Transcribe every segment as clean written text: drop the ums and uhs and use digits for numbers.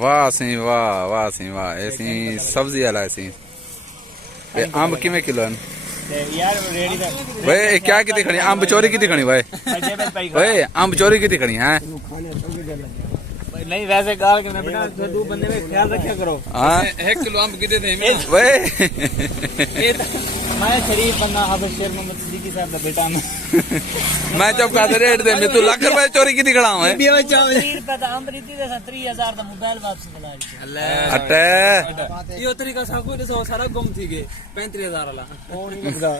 वाह सी वाह, वाह सी वाह। ऐसी सब्जी वाला ऐसी अंब किमें किलो यार रेडी दा भाई क्या कितनी खड़ी अंब चोरी कितनी खड़ी भाई भाई अंब चोरी कितनी खड़ी है नहीं वैसे गाल के मैं बेटा दो बंदे में ख्याल रखा करो। हाँ 1 किलो अंब कितने थे भाई मैं शरीफ बंदा हाफिज शेर मोहम्मद सिद्दीकी साहब का बेटा मैं जब का रेट दे मैं तू लाख रुपए चोरी कितनी खड़ा हूं 30 रुपए दा अंब रीति दे 30,000 दा मोबाइल वापस मिला अल्लाह अटे यो तरीका साको दे सारा गुम थी गए 35,000 वाला और नहीं लगदा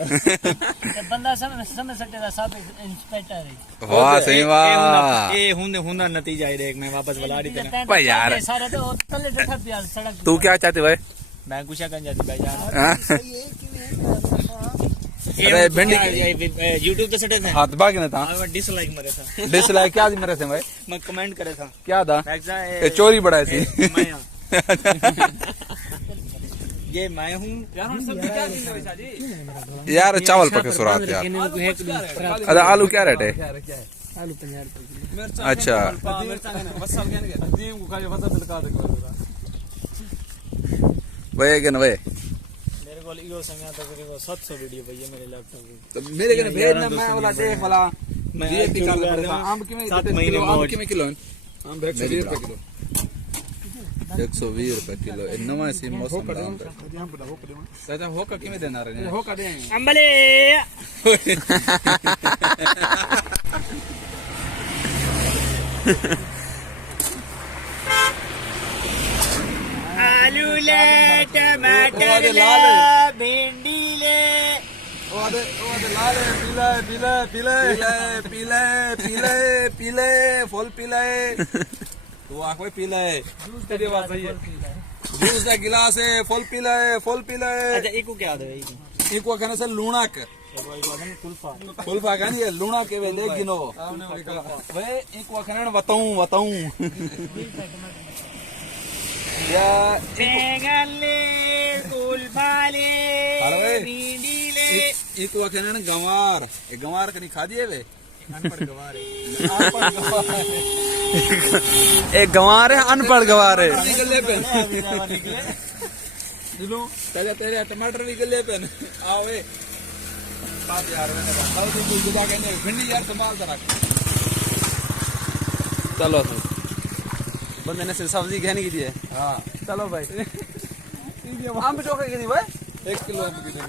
बंदा समझ सकते दा सब इंस्पेक्टर है। वाह सही वाह। ए हुंदा नतीजा है देख मैं वापस बुला रही थी भाई यार सारे तो तले डठा पिया सड़क तू क्या चाहते भाई मैं कुछ कर जाती भाई जान हाँ? अरे भिंडी YouTube पे सटे थे हाथ बाग ना था डिसलाइक मरे था डिसलाइक क्या मेरे से भाई मैं कमेंट करे था क्या था ये चोरी बड़ा ऐसी ये मैं हूँ यार चावल पके सुरात यार। अरे आलू क्या रेट है आलू 50 रुपए अच्छा भाई क्या भाई मेरे को यो समय तक 700 वीडियो भैया मेरे लैपटॉप पे तो मेरे के भेजना मैं वाला देख वाला मैं ये निकाल कर आम किमे 7 महीने आम किमे किलो अंब 120 रुपए किलो 120 रुपए किलो नवा सी मौसम चाचा हो का किमे देना रे हो का दे अंबले आलू ले टमाटर ले भिंडी ले ओदे लाल पीला पीला पीला पीला पीला पीला फूल पीला तो आखो पीला जूस तेरी बात सही है जूस का गिलास है फूल पीला है अच्छा इको क्या दे इको कहने से लूणक कुल्फा कुल्फा कहनी है लूणा के वे ले गिनो वे इको कहने बताऊं या बैंगन ले कुल्फा ले भिंडी ले इको कहने गंवार ये गंवार कनी खा दिए वे अनपढ़ गवार है एक गंवार है अनपढ़ गंवार है निकले पे दिलो तेरे टमाटर निकले पे आओ ए बात यार मैंने कहा तो गुदा कहने भिंडी यार संभाल कर रख चलो बंदे ने सब्जी कहने की दी है। हां चलो भाई आम चोखे की दी भाई 1 किलो अंब कितने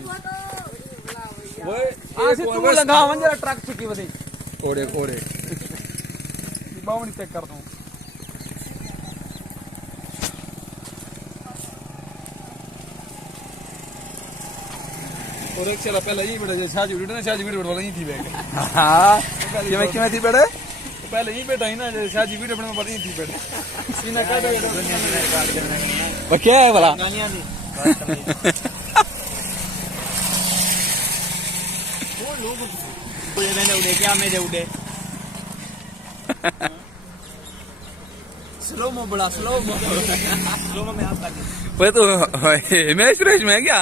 ओए आसे तू लगा मंजरा ट्रक छिकी वदी कोड़े बावनी चेक कर दूं और एक चला पहले यही बैठा शाजी वीडियो वाला यही थी बैठ हां किमे थी बड़े पहले यही बैठा ही ना शाजी वीडियो बनाने वाली थी बैठ सीना काट वो क्या है भला गानियां दी वो लोग बोले मैंने उड़े क्या मेरे उड़े स्लो मो में आप वो तो हिमेश सुरेश में है क्या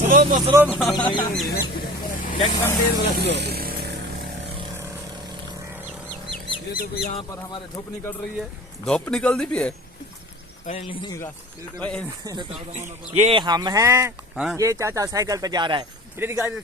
स्लो मो क्या कम देर वाला स्लो ये तो यहाँ पर हमारे धूप निकल रही है धूप निकल दी भी है ये हम हैं हाँ? ये चाचा साइकिल पे जा रहा है मेरी गाड़ी